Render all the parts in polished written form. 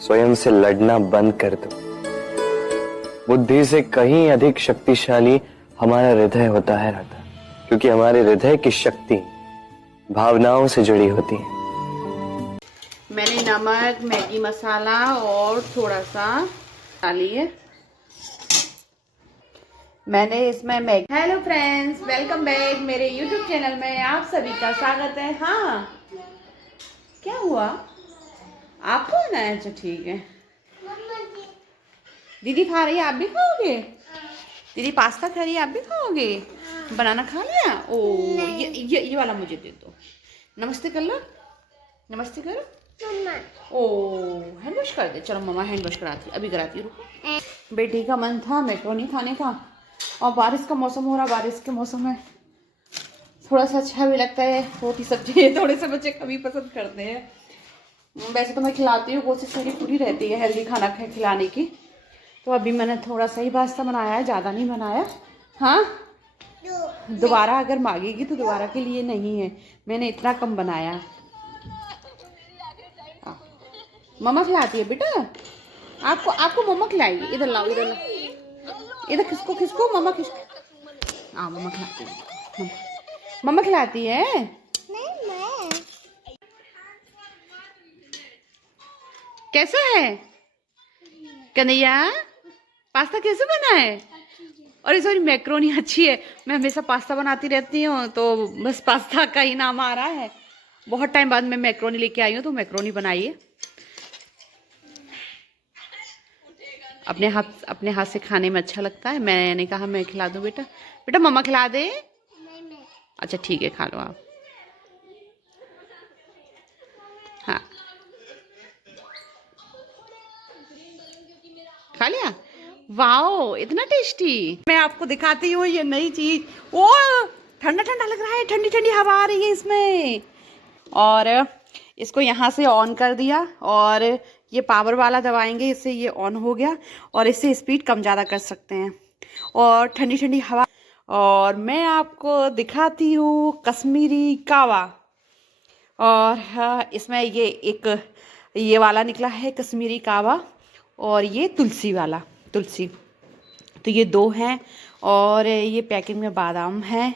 स्वयं से लड़ना बंद कर दो। बुद्धि से कहीं अधिक शक्तिशाली हमारा हृदय होता है राधा, क्योंकि हमारे हृदय की शक्ति भावनाओं से जुड़ी होती है। मैंने नमक, मैगी मसाला और थोड़ा सा डाली है मैंने इसमें Maggi. Hello friends, welcome back मेरे यूट्यूब चैनल में आप सभी का स्वागत है। हाँ, क्या हुआ? आपको ना? अच्छा ठीक है। दीदी खा रही है, आप भी खाओगे? दीदी पास्ता खा रही है, आप भी खाओगे? बनाना खा लिया? ओ ये वाला मुझे दे दो। नमस्ते कर लो, नमस्ते करो। ओ हैंड वॉश कर दे। चलो मम्मा हैंड वॉश कराती, अभी कराती, रुको। बेटी का मन था मैक्रोनी खाने का, और बारिश का मौसम हो रहा, बारिश के मौसम में थोड़ा सा अच्छा भी लगता है। रोटी सब्जी थोड़े से बच्चे कभी पसंद करते हैं। वैसे तो मैं खिलाती हूँ, कोशिश मेरी पूरी रहती है हेल्दी खाना खिलाने की। तो अभी मैंने थोड़ा सा ही पास्ता बनाया है, ज़्यादा नहीं बनाया। हाँ, दोबारा अगर मांगेगी तो दोबारा के लिए नहीं है, मैंने इतना कम बनाया। मम्मा खिलाती है बेटा आपको, आपको मम्मा खिलाएगी। इधर लाओ, इधर लाओ, इधर खिसको खिसको। मम्मा खिसको। हाँ मम्मा खिलाती है, मम्मा खिलाती है। कैसा है कन्हैया? पास्ता कैसे बना है? और सॉरी, मैक्रोनी अच्छी है। मैं हमेशा पास्ता बनाती रहती हूँ, तो बस पास्ता का ही नाम आ रहा है। बहुत टाइम बाद मैं मैक्रोनी लेके आई हूँ, तो मैक्रोनी बनाइए। अपने हाथ से खाने में अच्छा लगता है। मैंने कहा मैं खिला दूँ बेटा। बेटा मम्मा खिला दे। अच्छा ठीक है, खा लो आप। हाँ, खा लिया? वाओ, इतना टेस्टी। मैं आपको दिखाती हूँ ये नई चीज। ओ ठंडा ठंडा लग रहा है, ठंडी ठंडी हवा आ रही है इसमें। और इसको यहाँ से ऑन कर दिया, और ये पावर वाला दबाएंगे, इससे ये ऑन हो गया। और इससे स्पीड कम ज़्यादा कर सकते हैं, और ठंडी ठंडी हवा। और मैं आपको दिखाती हूँ कश्मीरी कावा। और हाँ, इसमें ये वाला निकला है कश्मीरी कावा, और ये तुलसी वाला, तुलसी। तो ये दो हैं, और ये पैकिंग में बादाम है।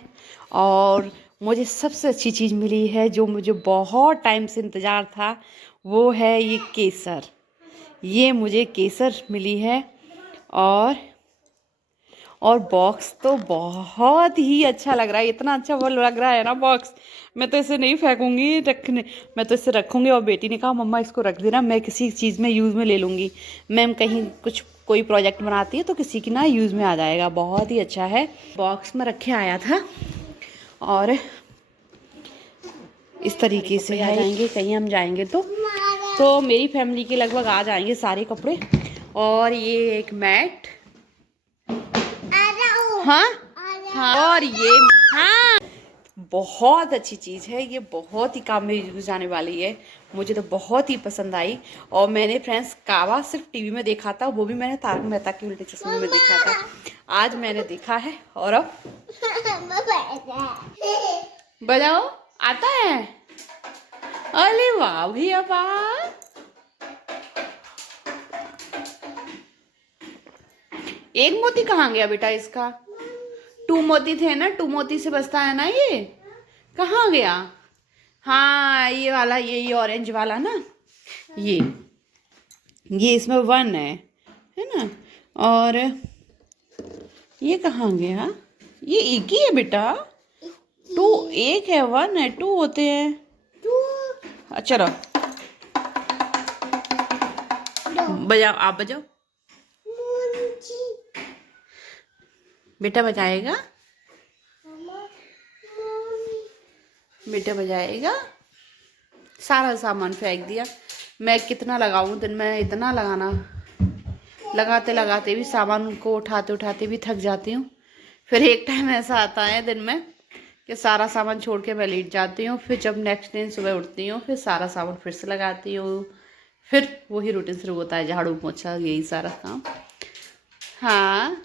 और मुझे सबसे अच्छी चीज़ मिली है, जो मुझे बहुत टाइम से इंतज़ार था, वो है ये केसर। ये मुझे केसर मिली है। और बॉक्स तो बहुत ही अच्छा लग रहा है, इतना अच्छा वो लग रहा है ना बॉक्स। मैं तो इसे नहीं फेंकूंगी रखने, मैं तो इसे रखूंगी। और बेटी ने कहा मम्मा इसको रख देना, मैं किसी चीज़ में यूज़ में ले लूँगी। मैम कहीं कोई प्रोजेक्ट बनाती है तो किसी की ना यूज़ में आ जाएगा। बहुत ही अच्छा है, बॉक्स में रखे आया था। और इस तरीके से आ जाएंगे, कहीं हम जाएंगे तो मेरी फैमिली के लगभग आ जाएंगे सारे कपड़े। और ये एक मैट, हाँ हाँ, और ये हाँ, बहुत अच्छी चीज़ है ये, बहुत ही काम में यूज आने वाली है। मुझे तो बहुत ही पसंद आई। और मैंने फ्रेंड्स कावा सिर्फ टीवी में देखा था, वो भी मैंने तारक मेहता के उल्टे चश्मे में देखा था। आज मैंने देखा है। और अब बजाओ, आता है? अरे वाह भैया वाह। एक मोती कहाँ गया बेटा इसका? 2 मोती थे ना, 2 मोती से बचता है ना, ये कहाँ गया? हाँ ये वाला, ये ऑरेंज वाला ना, ये इसमें 1 है ना। और ये कहाँ गया? ये एक ही है बेटा। 2 एक है, 1 है, 2 होते हैं। चलो बजाओ, आप बजाओ बेटा, बजाएगा बेटा, बजाएगा। सारा सामान फेंक दिया। मैं कितना लगाऊं दिन में, इतना लगाना, लगाते लगाते भी सामान को उठाते उठाते भी थक जाती हूँ। फिर एक टाइम ऐसा आता है दिन में कि सारा सामान छोड़ के मैं लेट जाती हूँ। फिर जब नेक्स्ट दिन सुबह उठती हूँ, फिर सारा सामान फिर से लगाती हूँ। फिर वही रूटीन शुरू होता है, झाड़ू पोछा, यही सारा काम। हाँ,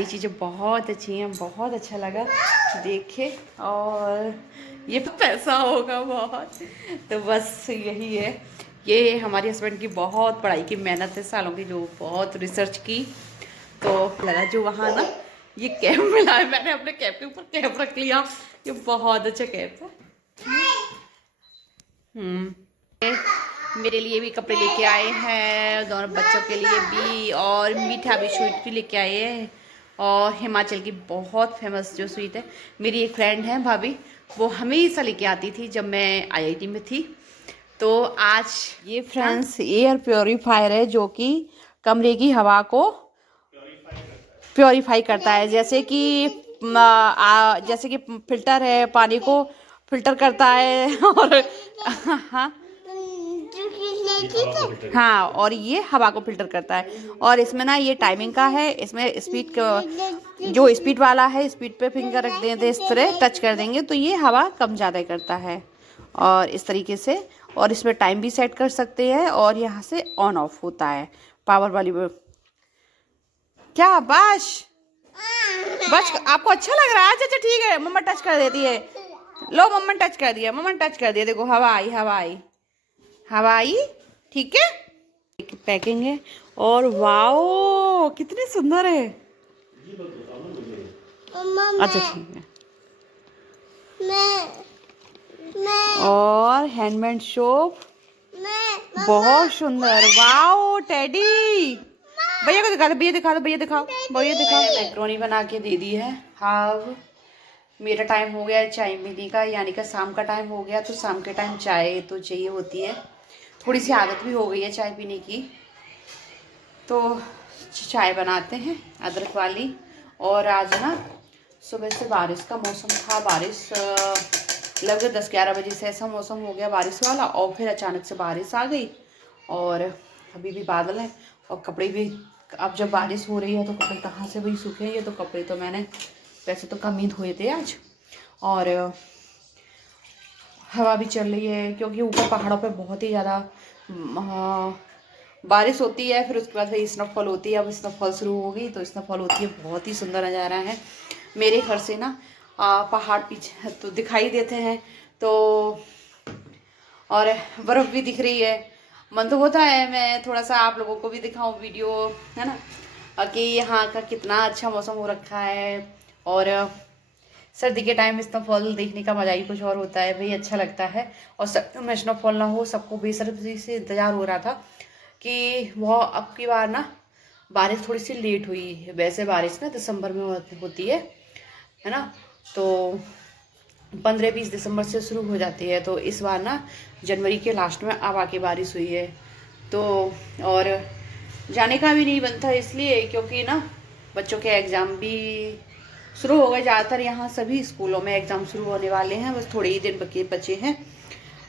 ये चीज़ें बहुत अच्छी हैं, बहुत अच्छा लगा देखे। और ये पैसा होगा बहुत, तो बस यही है। ये हमारे हस्बैंड की बहुत पढ़ाई की मेहनत है, सालों की, जो बहुत रिसर्च की। तो लगा जो वहाँ ना ये कैप मिला है, मैंने अपने कैप के ऊपर कैप रख लिया। ये बहुत अच्छा कैप है। मेरे लिए भी कपड़े लेके आए हैं, दोनों बच्चों के लिए भी, और मीठा भी स्वीट भी लेके आए हैं। और हिमाचल की बहुत फेमस जो स्वीट है, मेरी एक फ्रेंड है भाभी, वो हमेशा लेके आती थी जब मैं आईआईटी में थी। तो आज ये फ्रेंड्स एयर प्योरीफायर है, जो कि कमरे की हवा को प्योरीफाई करता है। जैसे कि फिल्टर है, पानी को फिल्टर करता है। और हाँ हाँ, और ये हवा को फिल्टर करता है। और इसमें ना ये टाइमिंग का है, इसमें स्पीड जो स्पीड वाला है, स्पीड पे फिंगर रख देंगे, इस तरह टच कर देंगे तो ये हवा कम ज़्यादा करता है। और इस तरीके से, और इसमें टाइम भी सेट कर सकते हैं, और यहाँ से ऑन ऑफ होता है पावर वाली। क्या बस आपको अच्छा लग रहा है? अच्छा ठीक है, मम्मा टच कर देती है। लो मम्मा टच कर दिया, मम्मा टच कर दिया, देखो हवा आई, हवा आई, हवा आई। ठीक है, पैकिंग है। और वाओ कितनी सुंदर है। अच्छा ठीक है। और हैंडमेड सोप बहुत सुंदर। वाओ टेडी, भैया को दिखा दो, भैया दिखा दो, भैया दिखाओ, भैया दिखाओ। मैक्रोनी बना के दे दी है। हाँ, मेरा टाइम हो गया है चाय पीने का, यानी कि शाम का टाइम हो गया, तो शाम के टाइम चाय तो चाहिए होती है। थोड़ी सी आदत भी हो गई है चाय पीने की, तो चाय बनाते हैं अदरक वाली। और आज ना सुबह से बारिश का मौसम था, बारिश लगभग 10-11 बजे से ऐसा मौसम हो गया बारिश वाला, और फिर अचानक से बारिश आ गई। और अभी भी बादल हैं, और कपड़े भी, अब जब बारिश हो रही है तो कपड़े कहाँ से भी सूखेंगे। तो कपड़े तो मैंने वैसे तो कम ही धोए थे आज। और हवा भी चल रही है, क्योंकि ऊपर पहाड़ों पे बहुत ही ज़्यादा बारिश होती है, फिर उसके बाद फिर स्नोफॉल होती है। अब स्नोफॉल शुरू हो गई, तो स्नोफॉल होती है, बहुत ही सुंदर नज़ारा है। मेरे घर से ना पहाड़ पीछे तो दिखाई देते हैं, तो और बर्फ़ भी दिख रही है। मन तो होता है मैं थोड़ा सा आप लोगों को भी दिखाऊं वीडियो, है ना, कि यहाँ का कितना अच्छा मौसम हो रखा है। और सर्दी के टाइम स्नोफॉल देखने का मज़ा ही कुछ और होता है भाई, अच्छा लगता है। और सर्दी में स्नोफॉल ना हो, सबको बेसब्री से इंतज़ार हो रहा था कि वो अब की बार ना बारिश थोड़ी सी लेट हुई है। वैसे बारिश ना दिसंबर में होती है ना, तो 15-20 दिसंबर से शुरू हो जाती है। तो इस बार ना जनवरी के लास्ट में अब आके बारिश हुई है। तो और जाने का भी नहीं बनता, इसलिए क्योंकि ना बच्चों के एग्ज़ाम भी शुरू हो गए। ज़्यादातर यहाँ सभी स्कूलों में एग्ज़ाम शुरू होने वाले हैं, बस थोड़े ही दिन बचे हैं,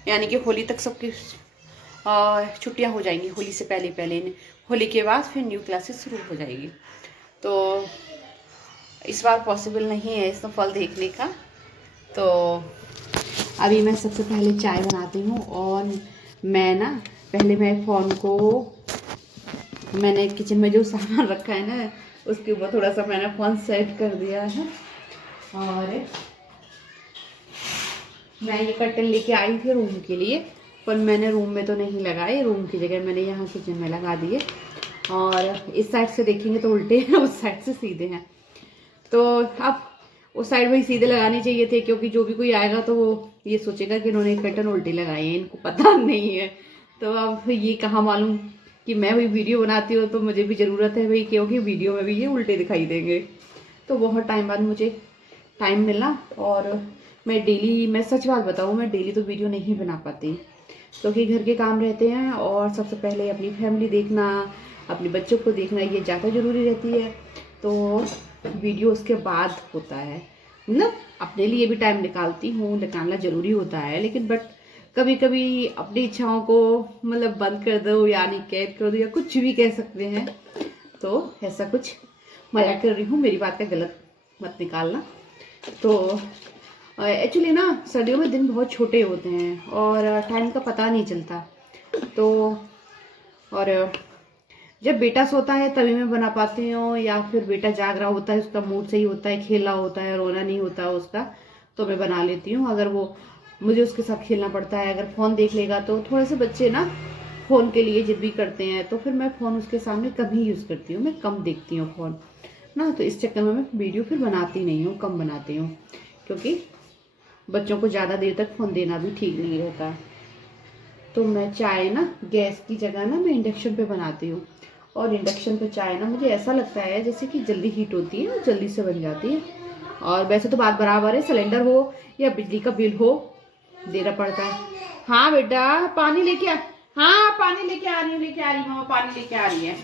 यानी कि होली तक सबकी छुट्टियाँ हो जाएंगी। होली से पहले होली के बाद फिर न्यू क्लासेस शुरू हो जाएगी। तो इस बार पॉसिबल नहीं है स्नोफॉल देखने का। तो अभी मैं सबसे पहले चाय बनाती हूँ। और मैं ना पहले मैं फ़ोन को, मैंने किचन में जो सामान रखा है ना उसके ऊपर थोड़ा सा मैंने फ़ोन सेट कर दिया है। और मैं ये कर्टन लेके आई थी रूम के लिए, पर मैंने रूम में तो नहीं लगाए, रूम की जगह मैंने यहाँ किचन में लगा दिए। और इस साइड से देखेंगे तो उल्टे हैं, उस साइड से सीधे हैं। तो अब उस साइड में ही सीधे लगाने चाहिए थे, क्योंकि जो भी कोई आएगा तो वो ये सोचेगा कि इन्होंने कर्टन उल्टे लगाए हैं, इनको पता नहीं है। तो अब ये कहाँ मालूम कि मैं भी वीडियो बनाती हूँ, तो मुझे भी ज़रूरत है भाई, क्योंकि वीडियो में भी ये उल्टे दिखाई देंगे। तो बहुत टाइम बाद मुझे टाइम मिला। और मैं डेली, मैं सच बात बताऊँ, मैं डेली तो वीडियो नहीं बना पाती, क्योंकि घर के काम रहते हैं, और सबसे पहले अपनी फैमिली देखना, अपने बच्चों को देखना, ये ज़्यादा ज़रूरी रहती है। तो वीडियो उसके बाद होता है, मतलब अपने लिए भी टाइम निकालती हूँ, निकालना ज़रूरी होता है, लेकिन बट कभी कभी अपनी इच्छाओं को मतलब बंद कर दो, यानी कैद कर दो, या कुछ भी कह सकते हैं। तो ऐसा कुछ मजाक कर रही हूँ, मेरी बात का गलत मत निकालना। तो एक्चुअली ना सर्दियों में दिन बहुत छोटे होते हैं, और टाइम का पता नहीं चलता। तो और जब बेटा सोता है तभी मैं बना पाती हूँ, या फिर बेटा जाग रहा होता है, उसका मूड सही होता है, खेला होता है, रोना नहीं होता है उसका, तो मैं बना लेती हूँ। अगर वो मुझे उसके साथ खेलना पड़ता है, अगर फ़ोन देख लेगा तो थोड़े से बच्चे ना फ़ोन के लिए जिद भी करते हैं, तो फिर मैं फ़ोन उसके सामने कम ही यूज़ करती हूँ, मैं कम देखती हूँ फ़ोन ना। तो इस चक्कर में मैं वीडियो फिर बनाती नहीं हूँ, कम बनाती हूँ, क्योंकि बच्चों को ज़्यादा देर तक फ़ोन देना भी ठीक नहीं रहता। तो मैं चाय ना गैस की जगह ना मैं इंडक्शन पे बनाती हूँ, और इंडक्शन पे चाय ना मुझे ऐसा लगता है जैसे कि जल्दी हीट होती है और जल्दी से बन जाती है। और वैसे तो बात बराबर है, सिलेंडर हो या बिजली का बिल हो, देना पड़ता है। हाँ बेटा पानी लेके आ, हाँ पानी लेके आ रही हूँ, लेके आ रही हूँ, पानी लेके आ रही है।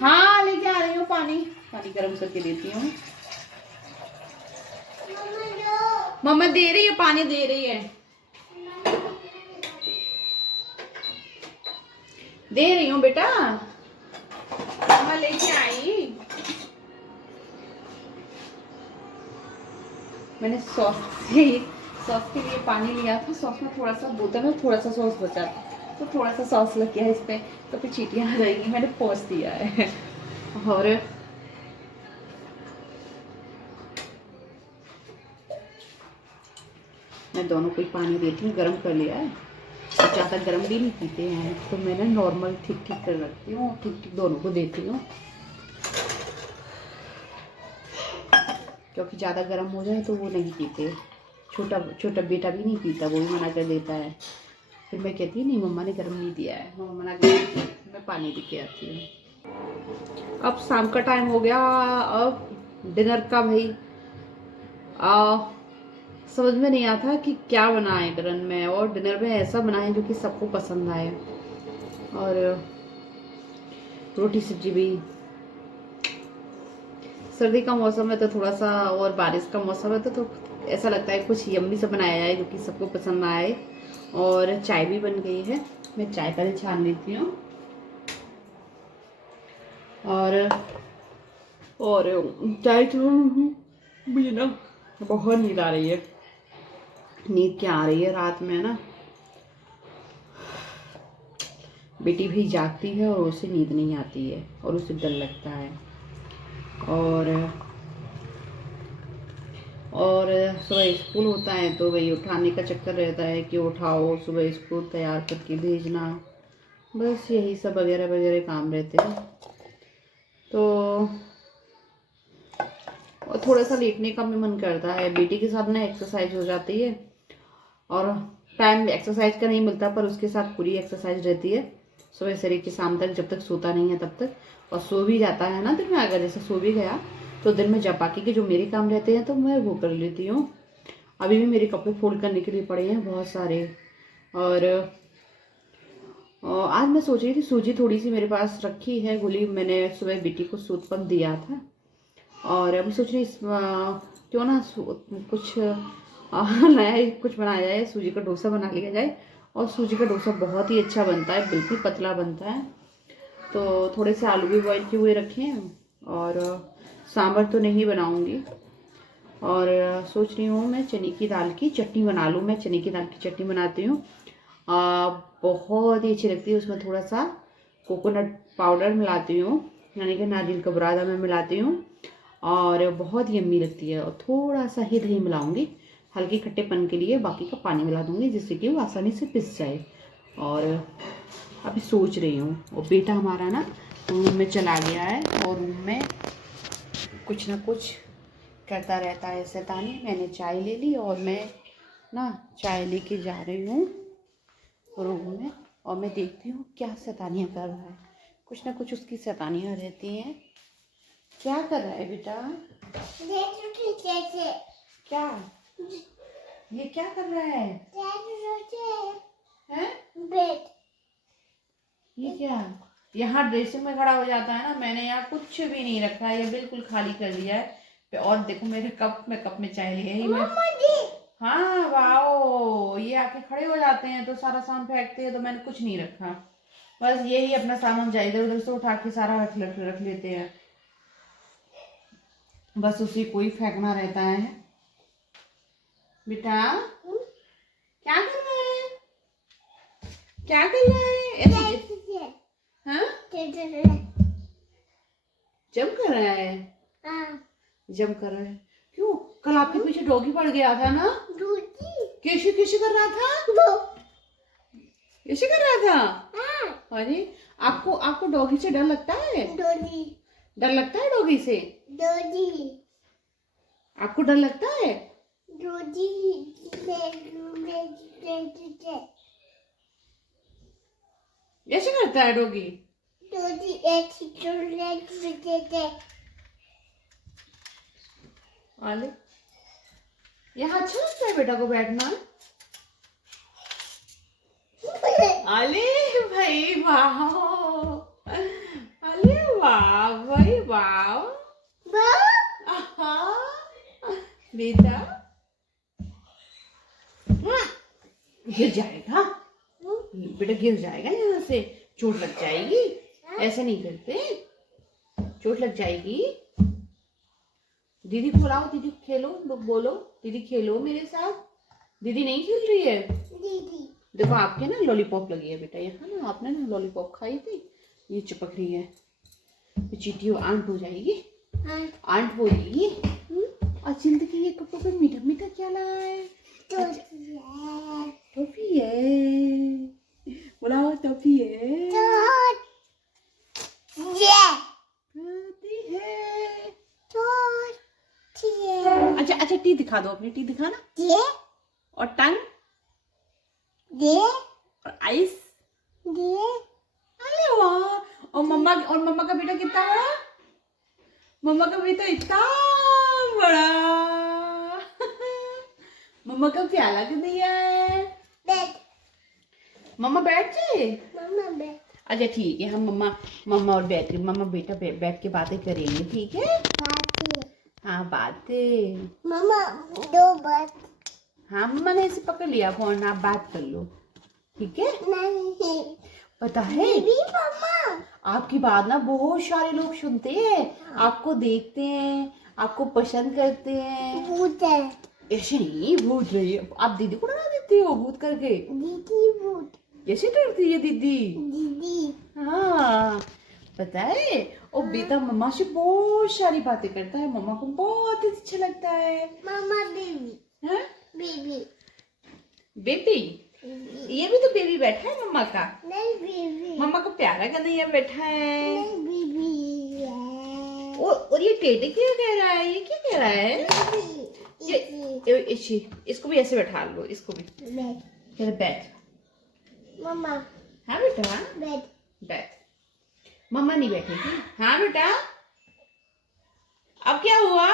हाँ लेके आ रही हूँ पानी, पानी गर्म करके देती हूँ। मम्मा दे रही है, पानी दे रही है, दे रही हूँ बेटा, मम्मा लेके आई। मैंने सॉस के लिए पानी लिया था, सॉस में थोड़ा सा बोतल में थोड़ा सा सॉस बचा था, तो थोड़ा सा सॉस लग गया इस पे, तो फिर चीटियाँ आ जाएगी, मैंने पोंछ दिया है। और मैं दोनों को ही पानी देती हूँ, गर्म कर लिया है, ज़्यादा गर्म भी नहीं पीते हैं, तो मैंने नॉर्मल ठीक ठीक कर रखती हूँ, ठीक ठीक दोनों को देती हूँ, क्योंकि ज़्यादा गर्म हो जाए तो वो नहीं पीते। छोटा छोटा बेटा भी नहीं पीता, वो भी मना कर देता है। फिर मैं कहती हूँ नहीं मम्मा ने गर्म नहीं दिया है, मम्मा मना कर देती है, मैं पानी दे के आती हूँ। अब शाम का टाइम हो गया, अब डिनर का भाई समझ में नहीं आता कि क्या बनाए डिनर में, और डिनर में ऐसा बनाए जो कि सबको पसंद आए। और रोटी सब्जी भी, सर्दी का मौसम है तो थोड़ा सा, और बारिश का मौसम है तो ऐसा लगता है कुछ यम्मी सा बनाया जाए जो कि सबको पसंद आए। और चाय भी बन गई है, मैं चाय पहले छान लेती हूँ। और चाय मुझे ना बहुत नींद आ रही है, नींद क्या आ रही है रात में ना, बेटी भी जागती है और उसे नींद नहीं आती है और उसे डर लगता है। और सुबह स्कूल होता है तो वही उठाने का चक्कर रहता है कि उठाओ, सुबह स्कूल तैयार करके भेजना, बस यही सब वगैरह वगैरह काम रहते हैं। तो और थोड़ा सा लेटने का भी मन करता है, बेटी के साथ ना एक्सरसाइज हो जाती है, और टाइम एक्सरसाइज का नहीं मिलता पर उसके साथ पूरी एक्सरसाइज रहती है सुबह से लेकर शाम तक, जब तक सोता नहीं है तब तक। और सो भी जाता है ना दिन में, अगर जैसे सो भी गया तो दिन में जब बाकी के जो मेरे काम रहते हैं तो मैं वो कर लेती हूँ। अभी भी मेरे कपड़े फोल्ड करने के लिए पड़े हैं बहुत सारे। और आज मैं सोच रही थी, सूजी थोड़ी सी मेरे पास रखी है गुली, मैंने सुबह बेटी को सूतपन दिया था, और अभी सोच रही क्यों ना कुछ नया ही कुछ बनाया जाए, सूजी का डोसा बना लिया जाए। और सूजी का डोसा बहुत ही अच्छा बनता है, बिल्कुल पतला बनता है। तो थोड़े से आलू भी बॉईल किए हुए रखे हैं, और सांभर तो नहीं बनाऊंगी। और सोच रही हूँ मैं चने की दाल की चटनी बना लूँ, मैं चने की दाल की चटनी बनाती हूँ, बहुत ही अच्छी लगती है। उसमें थोड़ा सा कोकोनट पाउडर मिलाती हूँ, यानी कि नारियल का बुरादा मैं मिलाती हूँ, और बहुत ही यम्मी लगती है। और थोड़ा सा ही दही मिलाऊंगी हल्के खट्टेपन के लिए, बाकी का पानी मिला दूंगी जिससे कि वो आसानी से पिस जाए। और अभी सोच रही हूँ, और बेटा हमारा ना रूम में चला गया है, और रूम में कुछ ना कुछ करता रहता है शैतानी। मैंने चाय ले ली और मैं ना चाय लेके जा रही हूँ रूम में, और मैं देखती हूँ क्या शैतानियाँ कर रहा है। कुछ ना कुछ उसकी शैतानियाँ रहती हैं। क्या कर रहा है बेटा? क्या ये क्या कर रहा है? हैं? ये क्या, यहाँ ड्रेसिंग में खड़ा हो जाता है ना, मैंने यहाँ कुछ भी नहीं रखा है, ये बिल्कुल खाली कर दिया है। और देखो मेरे कप में चाय लिया ही मैं। हाँ वाओ, ये आके खड़े हो जाते हैं तो सारा सामान फेंकते हैं, तो मैंने कुछ नहीं रखा, बस यही अपना सामान चाहिए इधर उधर से उठा के सारा रख लेते हैं, बस उसी को ही फेंकना रहता है। बेटा क्या कर रहा है, क्या कर रहा है? हाँ जम कर रहा है, जम कर रहा है। क्यों, कल आपके पीछे डॉगी पड़ गया था ना, कैसे कैसे कर रहा था? ऐसे कर रहा था। अरे आपको आपको डॉगी से डर लगता है? डर लगता है डॉगी से? आपको डर लगता है? ऐसे करता है डॉगी? अरे यहाँ अच्छा लगता है बेटा को बैठना? अले भाई वाह, अले वाह भाई वाह, आहा, बेटा गिर जाएगा बेटा, गिर जाएगा यहाँ से, चोट लग जाएगी। ऐसे नहीं करते, चोट लग जाएगी। दीदी को बुलाओ, दीदी खेलो, बोलो दीदी खेलो मेरे साथ। दीदी नहीं खेल रही है? देखो आपके ना लॉलीपॉप लगी है बेटा यहाँ ना, आपने ना लॉलीपॉप खाई थी, ये चिपक रही है, ये चीटी आंट हो जाएगी, आंट हो जाएगी। और जिंदगी के कपड़ों पे मीठा मीठा क्या लगा है? टॉफी है, बुलाओ टॉफी है, अच्छा अच्छा टी दिखा दो, अपनी टी दिखाना, और टंग और आइस। अरे वाह, और मम्मा का बेटा कितना बड़ा? मम्मा का बेटा इतना बड़ा। मम्मा का प्याला क्यों दिया है? मम्मा बैठ जाए। अच्छा ठीक है, हम मम्मा और मम्मा बेटा बैठ के बातें करेंगे, ठीक है? हाँ बातें। हाँ मम्मा ने इसे पकड़ लिया फोन, आप बात कर लो, ठीक है? पता है आपकी बात ना बहुत सारे लोग सुनते हैं, आपको देखते हैं, आपको पसंद करते हैं। ऐसे नहीं भूत रही है, आप दीदी को डरा देती हो भूत करके। कैसे डरती है दीदी? हाँ पता है, और बेटा मम्मा से बहुत सारी बातें करता है, मम्मा को बहुत अच्छा लगता है। बेबी, ये भी तो बेबी बैठा है मम्मा का। मम्मा को प्यारा कन्हैया बैठा है। और ये टेढ़े क्या कह रहा है? ये क्या कह रहा है? ये इसको भी ऐसे बैठा लो, इसको भी बैठ। हाँ बेटा बैठ। मम्मा नहीं बैठेगी। हाँ बेटा, अब क्या हुआ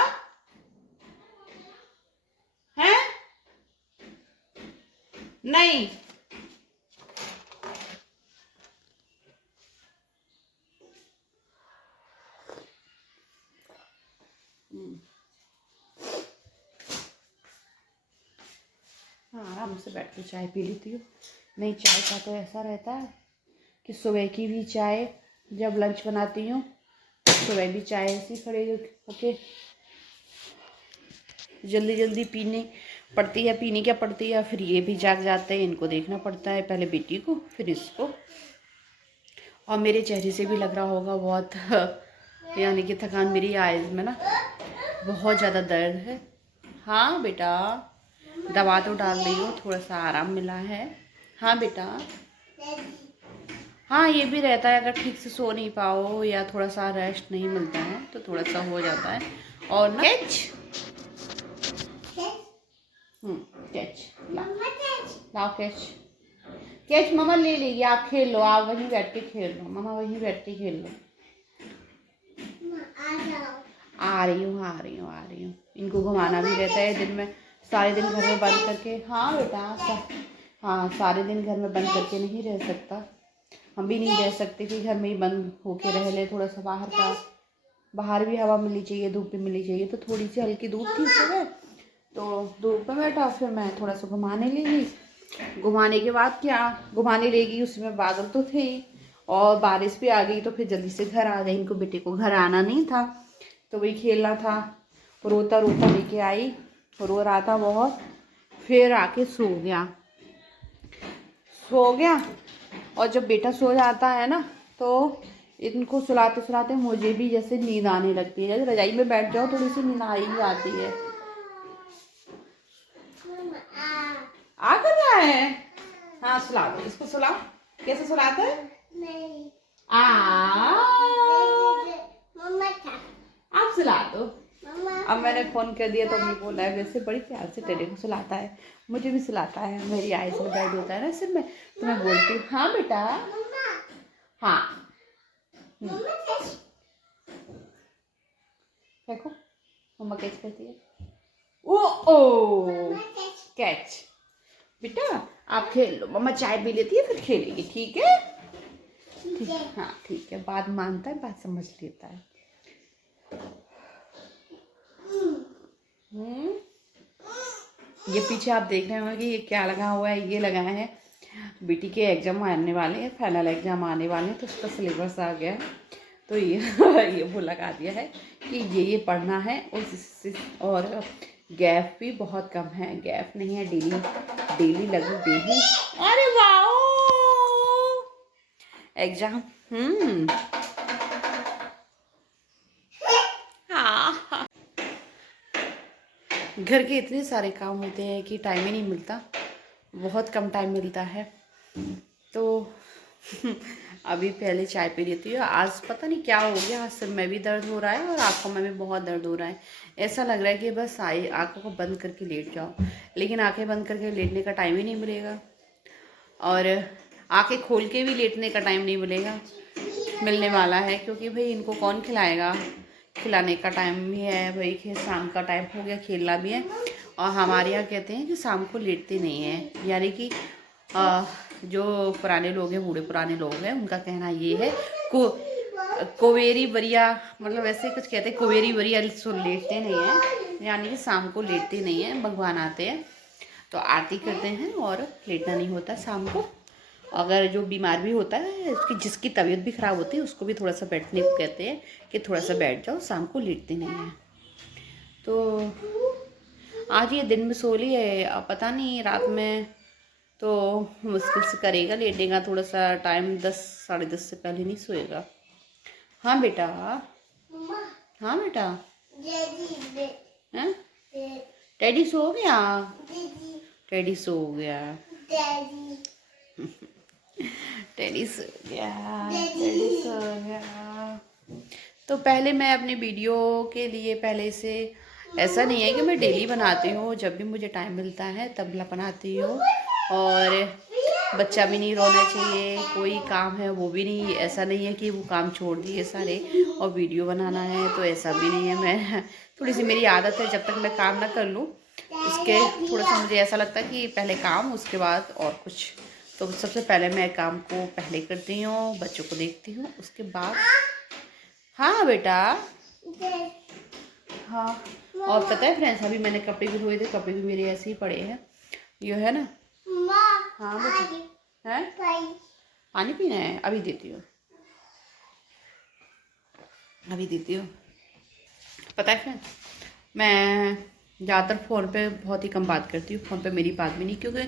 है? नहीं हाँ, आराम से बैठ के चाय पी लेती हूँ। नहीं, चाय का तो ऐसा रहता है कि सुबह की भी चाय जब लंच बनाती हूँ, सुबह भी चाय ऐसी खड़े होके जल्दी जल्दी पीने पड़ती है, पीनी क्या पड़ती है। फिर ये भी जाग जाते हैं, इनको देखना पड़ता है, पहले बेटी को फिर इसको। और मेरे चेहरे से भी लग रहा होगा बहुत यानी कि थकान, मेरी आइज़ में ना बहुत ज़्यादा दर्द है। हाँ बेटा, दवा तो डाल रही हो, थोड़ा सा आराम मिला है। हाँ बेटा, हाँ ये भी रहता है, अगर ठीक से सो नहीं पाओ या थोड़ा सा रेस्ट नहीं मिलता है तो थोड़ा सा हो जाता है। और ना कैच लाओ, कैच मम्मा ले लेगी, आप खेल लो, आप वहीं बैठ के खेल लो, मम्मा वहीं बैठ के खेल लो। आ रही हूँ। इनको घुमाना भी रहता है दिन में, सारे दिन घर में बंद करके। हाँ बेटा, हाँ सारे दिन घर में बंद करके नहीं रह सकता, हम भी नहीं रह सकते कि घर में ही बंद होके रह ले। थोड़ा सा बाहर भी हवा मिलनी चाहिए, धूप भी मिलनी चाहिए। तो थोड़ी सी हल्की धूप थी सुबह, तो धूप में बैठा, फिर मैं थोड़ा सा घुमाने ले गई। घुमाने के बाद क्या घुमाने ले गई, उसमें बादल तो थे ही और बारिश भी आ गई, तो फिर जल्दी से घर आ गई। इनको बेटे को घर आना नहीं था, तो वही खेलना था। रोता रोता लेके आई, रो रहा था बहुत, फिर आके सो गया। और जब बेटा सो जाता है ना, तो इनको सुलाते सुलाते मुझे भी जैसे नींद आने लगती है। जैसे रजाई में बैठ जाओ, थोड़ी सी नींद आ ही जाती है। आ कर रहा है हाँ सुला दो इसको, सुलाओ। कैसे सुलाते हैं? नहीं मम्मा आप सुला दो। मम्मा अब मैंने फोन कर दिया तो अम्मी बोला है वैसे बड़ी प्यार से टेडी को सुलाता है, मुझे भी सुलाता है, मेरी आइज में दर्द होता है ना सिर में, तो मैं बोलती हूँ हाँ बेटा हाँ। देखो मम्मा कैच करती है। ओ कैच। बेटा आप खेल लो, मम्मा चाय पी लेती है फिर खेलेगी, ठीक है? ठीक, हाँ ठीक है, बात मानता है, बात समझ लेता है। ये पीछे आप देख रहे होंगे कि ये क्या लगा हुआ है, ये लगा है बेटी के एग्जाम आने वाले हैं, फाइनल एग्जाम आने वाले हैं, तो उसका सिलेबस आ गया है, तो ये ये वो लगा दिया है कि ये पढ़ना है, और गैप भी बहुत कम है, गैप नहीं है, डेली लगभग डेली। अरे वाह एग्जाम। हाँ घर के इतने सारे काम होते हैं कि टाइम ही नहीं मिलता, बहुत कम टाइम मिलता है। तो अभी पहले चाय पी लेती हूँ। आज पता नहीं क्या हो गया, सिर में भी दर्द हो रहा है और आँखों में भी बहुत दर्द हो रहा है। ऐसा लग रहा है कि बस आँखों को बंद करके लेट जाओ, लेकिन आँखें बंद करके लेटने का टाइम ही नहीं मिलेगा, और आँखें खोल के भी लेटने का टाइम नहीं मिलने वाला है, क्योंकि भाई इनको कौन खिलाएगा, खिलाने का टाइम भी है भाई, शाम का टाइम हो गया, खेलना भी है। और हमारे यहाँ कहते हैं कि शाम को लेटते नहीं हैं, यानी कि जो पुराने लोग हैं, बूढ़े पुराने लोग हैं, उनका कहना ये है कोवेरी बरिया, मतलब ऐसे कुछ कहते हैं, कोवेरी बरिया लेटते नहीं हैं, यानी कि शाम को लेटते नहीं हैं। भगवान आते हैं तो आरती करते हैं और लेटना नहीं होता शाम को। अगर जो बीमार भी होता है, जिसकी तबीयत भी ख़राब होती है, उसको भी थोड़ा सा बैठने को कहते हैं कि थोड़ा सा बैठ जाओ, शाम को लेटते नहीं हैं। तो आज ये दिन में सो ली है, अब पता नहीं रात में तो मुश्किल से करेगा, लेटेगा थोड़ा सा टाइम, 10 साढ़े 10 से पहले नहीं सोएगा। हाँ बेटा, हाँ बेटा, हैं? डैडी सो गया, डैडी सो गया, डैडी सो गया, डैडी सो गया। तो पहले मैं अपने वीडियो के लिए पहले से, ऐसा नहीं है कि मैं डेली बनाती हूँ, जब भी मुझे टाइम मिलता है तब बनाती हूँ, और बच्चा भी नहीं रोना चाहिए, कोई काम है वो भी नहीं, ऐसा नहीं है कि वो काम छोड़ दिए सारे और वीडियो बनाना है, तो ऐसा भी नहीं है। मैं थोड़ी सी मेरी आदत है, जब तक मैं काम ना कर लूँ उसके थोड़ा सा मुझे ऐसा लगता है कि पहले काम उसके बाद और कुछ। तो सबसे पहले मैं काम को पहले करती हूँ, बच्चों को देखती हूँ, उसके बाद। हाँ बेटा, हाँ। और पता है फ्रेंड्स, अभी मैंने कपड़े भी धोए थे, कपड़े भी मेरे ऐसे ही पड़े हैं, ये है ना। हाँ बेटा, है पानी पीना है, अभी देती हूँ, अभी देती हूँ। पता है फ्रेंड्स, मैं ज़्यादातर फ़ोन पे बहुत ही कम बात करती हूँ, फ़ोन पे मेरी बात भी नहीं, क्योंकि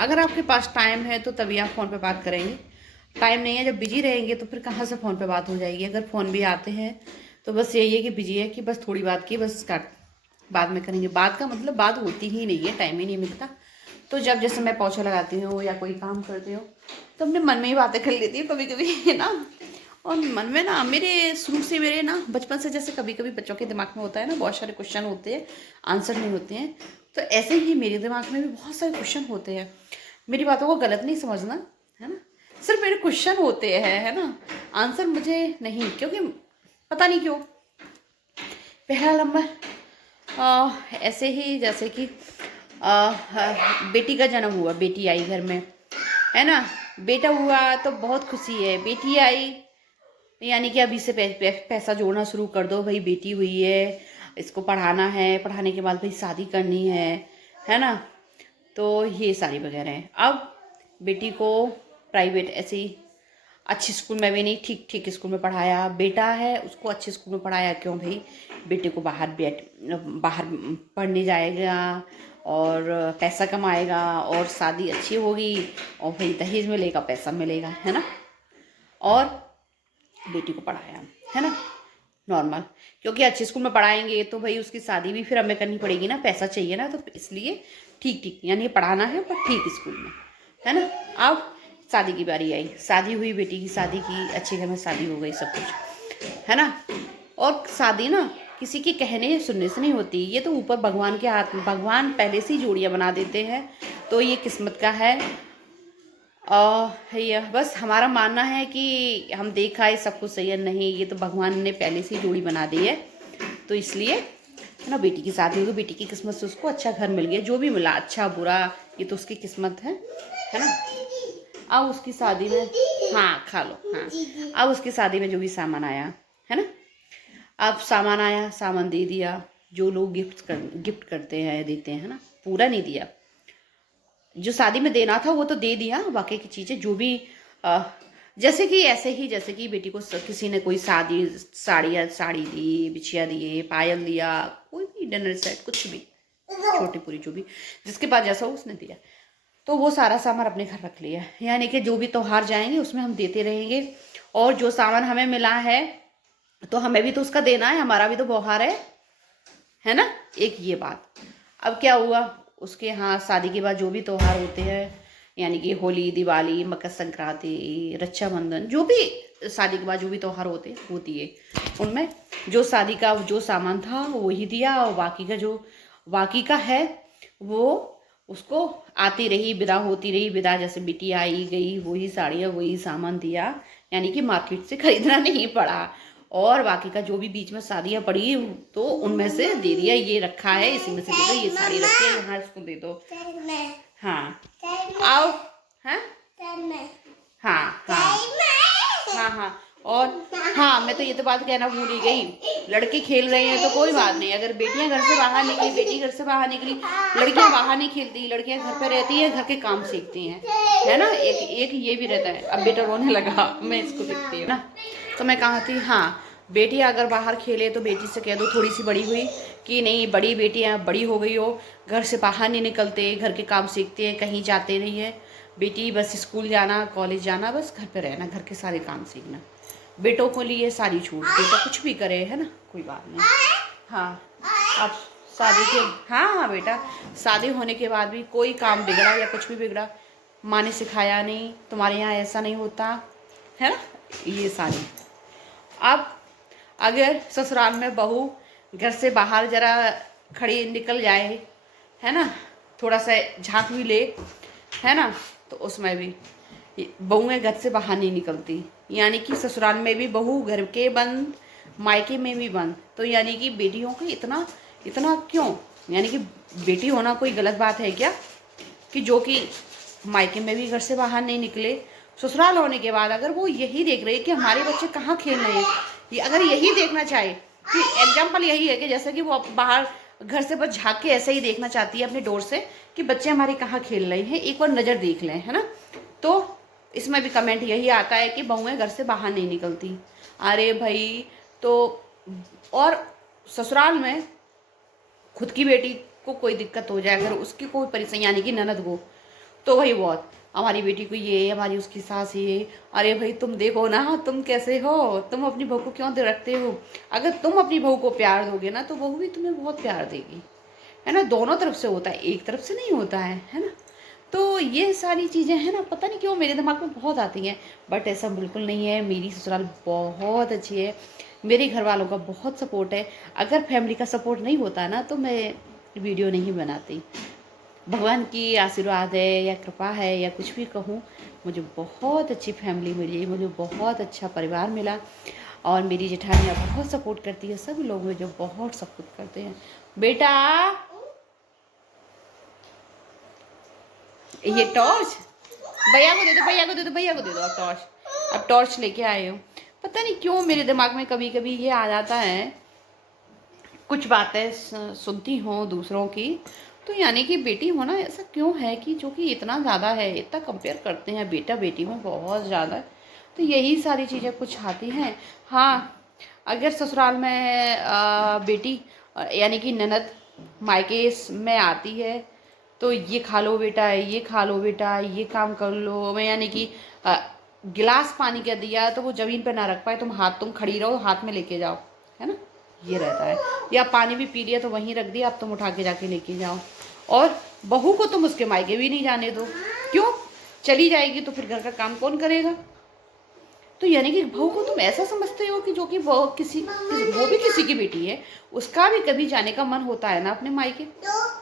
अगर आपके पास टाइम है तो तभी आप फ़ोन पे बात करेंगे, टाइम नहीं है, जब बिजी रहेंगे तो फिर कहाँ से फ़ोन पे बात हो जाएगी। अगर फ़ोन भी आते हैं तो बस यही है कि बिजी है, कि बस थोड़ी बात की, बस काट बाद में करेंगे, बात का मतलब बात होती ही नहीं है, टाइम ही नहीं मिलता। तो जब जैसे मैं पोछा लगाती हूँ या कोई काम करती हूँ तो अपने मन में ही बातें कर लेती हूँ कभी कभी ना। और मन में ना, मेरे शुरू से, मेरे ना बचपन से, जैसे कभी कभी बच्चों के दिमाग में होता है ना, बहुत सारे क्वेश्चन होते हैं, आंसर नहीं होते हैं, तो ऐसे ही मेरे दिमाग में भी बहुत सारे क्वेश्चन होते हैं। मेरी बातों को गलत नहीं समझना, है ना, सिर्फ मेरे क्वेश्चन होते हैं, है ना, आंसर मुझे नहीं, क्योंकि पता नहीं क्यों। पहला नंबर ऐसे ही, जैसे कि बेटी का जन्म हुआ, बेटी आई घर में, है ना, बेटा हुआ तो बहुत खुशी है, बेटी आई यानी कि अभी से पैसा जोड़ना शुरू कर दो, भाई बेटी हुई है, इसको पढ़ाना है, पढ़ाने के बाद भाई शादी करनी है ना, तो ये सारी वगैरह है। अब बेटी को प्राइवेट ऐसे ही अच्छी स्कूल में भी नहीं, ठीक ठीक स्कूल में पढ़ाया, बेटा है उसको अच्छे स्कूल में पढ़ाया, क्यों भाई, बेटे को बाहर पढ़ने जाएगा और पैसा कमाएगा और शादी अच्छी होगी और भाई दहेज मिलेगा, पैसा मिलेगा, है ना, और बेटी को पढ़ाया, है ना, नॉर्मल, क्योंकि अच्छे स्कूल में पढ़ाएंगे तो भाई उसकी शादी भी फिर हमें करनी पड़ेगी ना, पैसा चाहिए ना, तो इसलिए ठीक ठीक, यानी पढ़ाना है पर ठीक स्कूल में। है ना। अब शादी की बारी आई, शादी हुई, बेटी की शादी की, अच्छे घर में शादी हो गई, सब कुछ है ना। और शादी ना किसी के कहने सुनने से नहीं होती, ये तो ऊपर भगवान के हाथ में, भगवान पहले से ही जोड़ियाँ बना देते हैं, तो ये किस्मत का है। ये बस हमारा मानना है कि हम देखा है सब कुछ सही है, नहीं, ये तो भगवान ने पहले से ही जोड़ी बना दी है, तो इसलिए है ना। बेटी की शादी होगी, बेटी की किस्मत से उसको अच्छा घर मिल गया, जो भी मिला अच्छा बुरा ये तो उसकी किस्मत है ना। अब उसकी शादी में, हाँ खा लो, हाँ, अब उसकी शादी में जो भी सामान आया है ना, अब सामान आया, सामान दे दिया, जो लोग गिफ्ट करते हैं देते हैं, है ना, पूरा नहीं दिया, जो शादी में देना था वो तो दे दिया, बाकी की चीज़ें जो भी जैसे कि ऐसे ही, जैसे कि बेटी को किसी ने कोई साड़ी दी, बिछिया दिए, पायल दिया, कोई भी डिनर सेट, कुछ भी छोटी पूरी जो भी जिसके पास जैसा हो उसने दिया, तो वो सारा सामान अपने घर रख लिया। यानी कि जो भी त्योहार जाएंगे उसमें हम देते रहेंगे, और जो सामान हमें मिला है तो हमें भी तो उसका देना है, हमारा भी तो त्योहार है ना, एक ये बात। अब क्या हुआ, उसके यहाँ शादी के बाद जो भी त्योहार होते हैं, यानी कि होली, दिवाली, मकर संक्रांति, रक्षाबंधन, जो भी शादी के बाद जो भी त्योहार होती है, उनमें जो शादी का जो सामान था वही दिया, और बाकी का है वो उसको आती रही, विदा होती रही, विदा जैसे बेटी आई गई, वही साड़ियाँ वही सामान दिया, यानी कि मार्केट से खरीदना नहीं पड़ा। और बाकी का जो भी बीच में शादियाँ पड़ी तो उनमें से दे दिया, ये रखा है इसी में से दे दो, ये साड़ी रखी है यहाँ इसको दे दो, हाँ आओ, हाँ हाँ हाँ हाँ हाँ। और हाँ, मैं तो ये तो बात कहना भूल ही गई, लड़के खेल रहे हैं तो कोई बात नहीं, अगर बेटियां घर से बाहर निकली, बेटी घर से बाहर निकली, लड़कियां बाहर नहीं खेलती, लड़कियां घर पे रहती है, घर के काम सीखती हैं, है ना, एक ये भी रहता है। अब बेटा रोने लगा, मैं इसको देखती हूँ ना, तो मैं कहा थी हाँ, बेटी अगर बाहर खेले तो बेटी से कह दो थोड़ी सी बड़ी हुई कि नहीं, बड़ी बेटियाँ बड़ी हो गई हो, घर से बाहर नहीं निकलते, घर के काम सीखते हैं, कहीं जाते नहीं है, बेटी बस स्कूल जाना, कॉलेज जाना, बस घर पे रहना, घर के सारे काम सीखना। बेटों को लिए सारी छूट, बेटा कुछ भी करे, है ना, कोई बात नहीं। हाँ, अब शादी के, हाँ हाँ बेटा, शादी होने के बाद भी कोई काम बिगड़ा या कुछ भी बिगड़ा, माँ ने सिखाया नहीं, तुम्हारे यहाँ ऐसा नहीं होता है ना, ये सारी। अब अगर ससुराल में बहू घर से बाहर जरा खड़ी निकल जाए, है ना, थोड़ा सा झांक भी ले, है ना, तो उसमें भी बहुएं घर से बाहर नहीं निकलती, यानी कि ससुराल में भी बहू घर के बंद, मायके में भी बंद, तो यानी कि बेटियों को इतना इतना क्यों, यानी कि बेटी होना कोई गलत बात है क्या, कि जो कि मायके में भी घर से बाहर नहीं निकले, ससुराल होने के बाद अगर वो यही देख रहे हैं कि हमारे बच्चे कहाँ खेल रहे हैं, ये अगर यही देखना चाहे, कि एग्जाम्पल यही है कि जैसे कि वो बाहर घर से बस झाँक के ऐसे ही देखना चाहती है अपने डोर से कि बच्चे हमारे कहाँ खेल रहे हैं, एक बार नज़र देख लें, है ना, तो इसमें भी कमेंट यही आता है कि बहुएं घर से बाहर नहीं निकलती। अरे भाई, तो और ससुराल में खुद की बेटी को कोई दिक्कत हो जाए, अगर उसकी कोई परेशानी, यानी कि ननद को, तो वही बहुत, हमारी बेटी को ये, हमारी उसकी सास ये, अरे भाई तुम देखो ना, तुम कैसे हो, तुम अपनी बहू को क्यों रखते हो, अगर तुम अपनी बहू को प्यार दोगे ना तो बहू भी तुम्हें बहुत प्यार देगी, है ना, दोनों तरफ से होता है, एक तरफ से नहीं होता है ना। तो ये सारी चीज़ें हैं ना, पता नहीं क्यों मेरे दिमाग में बहुत आती हैं, बट ऐसा बिल्कुल नहीं है, मेरी ससुराल बहुत अच्छी है, मेरे घर वालों का बहुत सपोर्ट है, अगर फैमिली का सपोर्ट नहीं होता ना तो मैं वीडियो नहीं बनाती। भगवान की आशीर्वाद है या कृपा है या कुछ भी कहूँ, मुझे बहुत अच्छी फैमिली मिली, मुझे बहुत अच्छा परिवार मिला, और मेरी जेठानियाँ बहुत सपोर्ट करती है, सभी लोग मुझे बहुत सपोर्ट करते हैं। बेटा ये टॉर्च भैया को दे दो, भैया को दे दो, भैया को दे दो, अब टॉर्च लेके आए हो। पता नहीं क्यों मेरे दिमाग में कभी कभी ये आ जाता है, कुछ बातें सुनती हूँ दूसरों की, तो यानी कि बेटी होना ऐसा क्यों है कि जो कि इतना ज़्यादा है, इतना कंपेयर करते हैं बेटा बेटी में बहुत ज़्यादा, तो यही सारी चीज़ें कुछ आती हैं। हाँ, अगर ससुराल में बेटी यानी कि ननद मायके में आती है तो ये खा लो बेटा, ये खा लो बेटा, ये काम कर लो, मैं यानी कि गिलास पानी का दिया तो वो ज़मीन पे ना रख पाए, तुम खड़ी रहो, हाथ में लेके जाओ, है ना, ये रहता है। या पानी भी पी लिया तो वहीं रख दिया, अब तुम उठा के जाके लेके जाओ। और बहू को तुम उसके मायके भी नहीं जाने दो, क्यों, चली जाएगी तो फिर घर का काम कौन करेगा? तो यानी कि बहू को तुम ऐसा समझते हो कि जो कि वो भी किसी की बेटी है, उसका भी कभी जाने का मन होता है ना अपने मायके,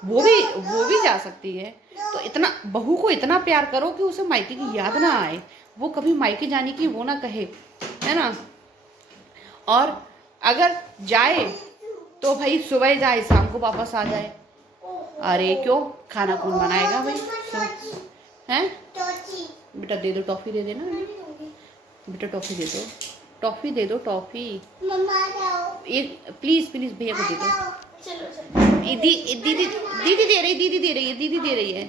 वो भी जा सकती है। तो इतना बहू को इतना प्यार करो कि उसे मायके की याद ना आए, वो कभी मायके जाने की वो ना कहे, है ना। और अगर जाए तो भाई सुबह जाए शाम को वापस आ जाए। अरे क्यों, खाना कौन बनाएगा भाई? हैं बेटा, दे दो टॉफी, दे देना बेटा, टॉफी दे दो, टॉफी दे दो, टॉफी एक प्लीज प्लीज, भैया को दे दो। दीदी दे रही, दीदी दे रही है, दीदी दे रही है।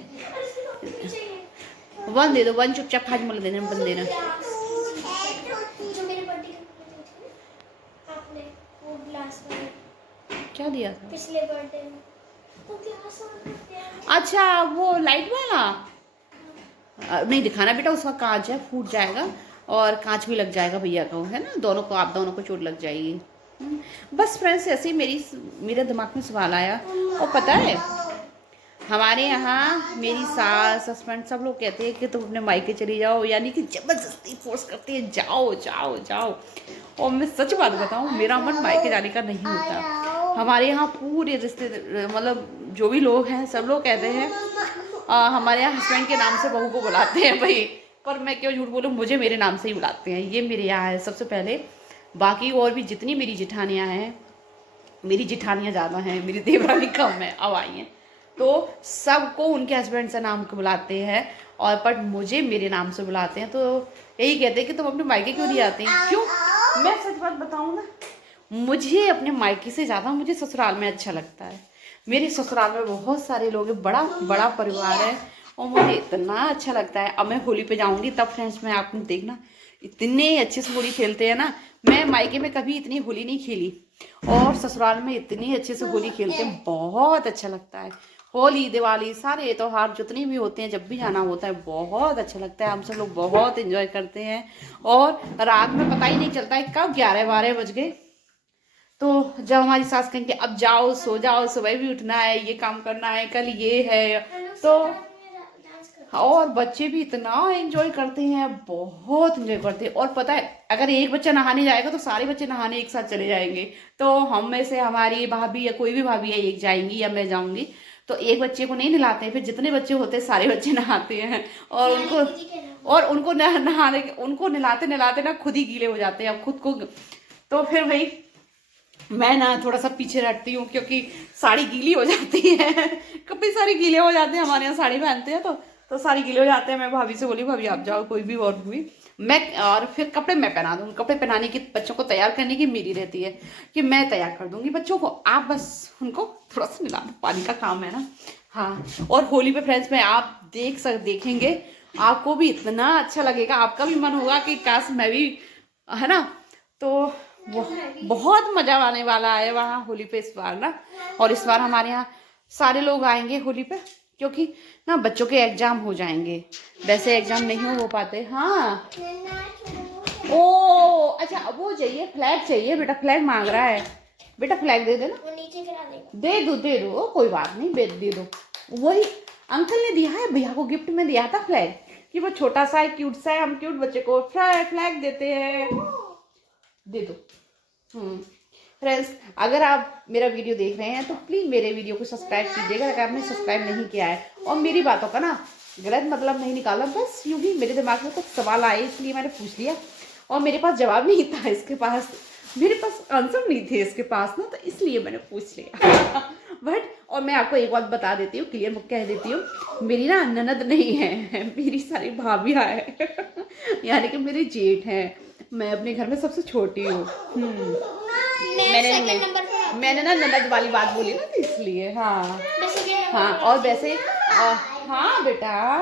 वन दे दो, वन चुपचाप हाथ में देना, बन देना। क्या दिया था पिछले बर्थडे में? अच्छा वो लाइट वाला नहीं दिखाना बेटा, उसका कांच है, फूट जाएगा और कांच भी लग जाएगा भैया को, है ना, दोनों को, आप दोनों को चोट लग जाएगी। बस फ्रेंड्स, ऐसे ही मेरे दिमाग में सवाल आया। और पता है हमारे यहाँ मेरी सास हस्बैंड सब लोग कहते हैं कि तुम अपने मायके चली जाओ, यानी कि ज़बरदस्ती फोर्स करते हैं, जाओ जाओ जाओ। और मैं सच बात बताऊँ, मेरा मन मायके जाने का नहीं होता। हमारे यहाँ पूरे रिश्ते, मतलब जो भी लोग हैं सब लोग कहते हैं, हमारे यहाँ हस्बैंड के नाम से बहू को बुलाते हैं भाई, पर मैं क्यों झूठ बोलूँ, मुझे मेरे नाम से ही बुलाते हैं। ये मेरे यहाँ है सबसे पहले। बाकी और भी जितनी मेरी जिठानियाँ हैं, मेरी जिठानियाँ ज़्यादा हैं, मेरी देवरानी कम है, अब आई हैं, तो सबको उनके हस्बैंड से नाम को बुलाते हैं, और पर मुझे मेरे नाम से बुलाते हैं। तो यही कहते हैं कि तुम अपने मायके क्यों नहीं आते हैं? क्यों, मैं सच बात बताऊँ ना, मुझे अपने मायके से ज़्यादा मुझे ससुराल में अच्छा लगता है। मेरे ससुराल में बहुत सारे लोग हैं, बड़ा बड़ा परिवार है, और मुझे इतना अच्छा लगता है। अब मैं होली पे जाऊँगी तब फ्रेंड्स में आपने देखना, इतने अच्छे से होली खेलते हैं ना। मैं मायके में कभी इतनी होली नहीं खेली, और ससुराल में इतनी अच्छे से होली खेलते हैं, बहुत अच्छा लगता है। होली दिवाली सारे त्योहार जितने भी होते हैं, जब भी जाना होता है बहुत अच्छा लगता है। हम सब लोग बहुत एंजॉय करते हैं, और रात में पता ही नहीं चलता है कब 11-12 बज गए। तो जब हमारी सास कहेंगे अब जाओ सो जाओ, सुबह भी उठना है, ये काम करना है, कल ये है, तो और बच्चे भी इतना एंजॉय करते हैं, बहुत एंजॉय करते हैं। और पता है अगर एक बच्चा नहाने जाएगा तो सारे बच्चे नहाने एक साथ चले जाएंगे। तो हम में से हमारी भाभी या कोई भी भाभी है, एक जाएंगी या मैं जाऊंगी, तो एक बच्चे को नहीं नहलाते हैं, फिर जितने बच्चे होते हैं सारे बच्चे नहाते हैं, और उनको नहाने, उनको नहलाते नहलाते ना खुद ही गीले हो जाते हैं अब खुद को। तो फिर भाई मैं ना थोड़ा सा पीछे हटती हूँ, क्योंकि साड़ी गीली हो जाती है, कपड़े सारे गीले हो जाते हैं, हमारे यहाँ साड़ी पहनते हैं तो सारी गीले हो जाते हैं। मैं भाभी से बोली भाभी आप जाओ, कोई भी और हुई मैं, और फिर कपड़े मैं पहना दूँगी। कपड़े पहनाने की, बच्चों को तैयार करने की मेरी रहती है कि मैं तैयार कर दूँगी बच्चों को, आप बस उनको थोड़ा सा मिला दो, पानी का काम है ना। हाँ, और होली पे फ्रेंड्स में आप देखेंगे, आपको भी इतना अच्छा लगेगा, आपका भी मन होगा कि काश मैं भी, है ना। तो बहुत मज़ा आने वाला है वहाँ होली पे इस बार ना। और इस बार हमारे यहाँ सारे लोग आएंगे होली पे, क्योंकि ना बच्चों के एग्जाम हो जाएंगे, वैसे एग्जाम नहीं हो पाते। हाँ, ओ अच्छा, वो चाहिए, फ्लैग चाहिए बेटा, फ्लैग मांग रहा है बेटा, फ्लैग दे देना, वो नीचे गिरा देगा। दे दो कोई बात नहीं, दे दो। वही अंकल ने दिया है भैया को, गिफ्ट में दिया था फ्लैग, कि वो छोटा सा है, क्यूट सा है, हम क्यूट बच्चे को फ्लैग देते हैं, दे दो। फ्रेंड्स, अगर आप मेरा वीडियो देख रहे हैं तो प्लीज़ मेरे वीडियो को सब्सक्राइब कीजिएगा अगर आपने सब्सक्राइब नहीं किया है। और मेरी बातों का ना गलत मतलब नहीं निकाला, बस यूँ ही मेरे दिमाग में कुछ सवाल आए इसलिए मैंने पूछ लिया, और मेरे पास जवाब नहीं था इसके पास, मेरे पास आंसर नहीं थे इसके पास ना, तो इसलिए मैंने पूछ लिया। बट और मैं आपको एक बात बता देती हूँ, क्लियर कह देती हूँ, मेरी ना ननद नहीं है, मेरी सारी भाभियाँ हैं, यानी कि मेरे जेठ हैं, मैं अपने घर में सबसे छोटी हूँ। मैंने ना ननद वाली बात बोली ना, इसलिए। हाँ, और वैसे हाँ बेटा,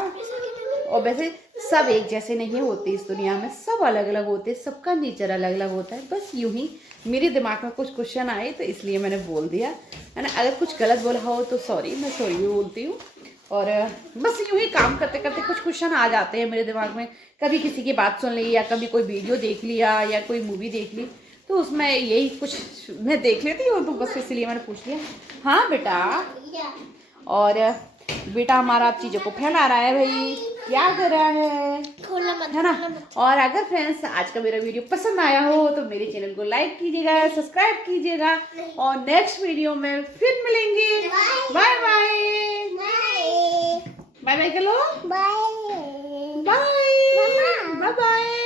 और वैसे सब एक जैसे नहीं होते इस दुनिया में, सब अलग अलग होते, सबका नेचर अलग अलग होता है। बस यूं ही मेरे दिमाग में कुछ क्वेश्चन आए तो इसलिए मैंने बोल दिया, है ना। अगर कुछ गलत बोला हो तो सॉरी, मैं सॉरी भी बोलती हूँ। और बस यूं ही काम करते करते कुछ क्वेश्चन आ जाते हैं मेरे दिमाग में, कभी किसी की बात सुन ली, या कभी कोई वीडियो देख लिया, या कोई मूवी देख ली, तो उसमें यही कुछ मैं देख लेती हूँ, तो बस इसलिए मैंने पूछ लिया। हाँ बेटा, और बेटा हमारा आप चीज़ों को फैला रहा है भाई, क्या कर रहा है खोलना मत, है ना। खोलना मत। और अगर फ्रेंड्स आज का मेरा वीडियो पसंद आया हो तो मेरे चैनल को लाइक कीजिएगा, सब्सक्राइब कीजिएगा और नेक्स्ट वीडियो में फिर मिलेंगे। बाय बाय बाय बाय कर लो। Bye bye bye bye.